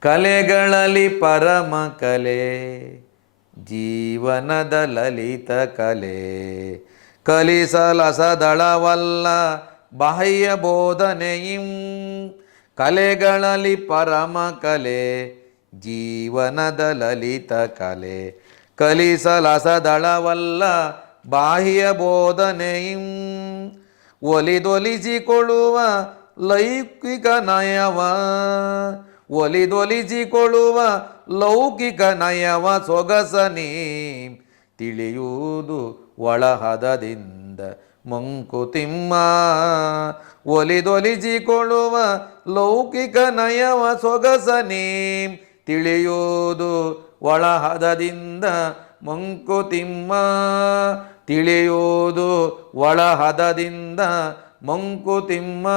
ಕಲೆಗಳಲ್ಲಿ ಪರಮ ಕಲೆ ಜೀವನದ ಲಲಿತ ಕಲೆ, ಕಲಿಸಲಸದಳವಲ್ಲ ಬಾಹ್ಯ ಬೋಧನೆಯಿಂ. ಕಲೆಗಳಲ್ಲಿ ಪರಮ ಕಲೆ ಜೀವನದ ಲಲಿತ ಕಲೆ, ಕಲಿಸಲಸದಳವಲ್ಲ ಬಾಹ್ಯ ಬೋಧನೆಯಿಂ. ಒಲಿದೊಲಿಸಿಕೊಳ್ಳುವ ಲೌಕಿಕ ನಯವ, ಒಲಿದೊಲಿಸಿಕೊಳ್ಳುವ ಲೌಕಿಕ ನಯವ ಸೊಗಸನಿ ತಿಳಿಯುವುದು ಒಳಹದದಿಂದ ಮಂಕುತಿಮ್ಮ. ಒಲಿದೊಲಿಸಿಕೊಳ್ಳುವ ಲೌಕಿಕ ನಯವ ಸೊಗಸನಿ ತಿಳಿಯುವುದು ಒಳಹದದಿಂದ ಮಂಕುತಿಮ್ಮ. ತಿಳಿಯುವುದು ಒಳಹದದಿಂದ ಮಂಕುತಿಮ್ಮ.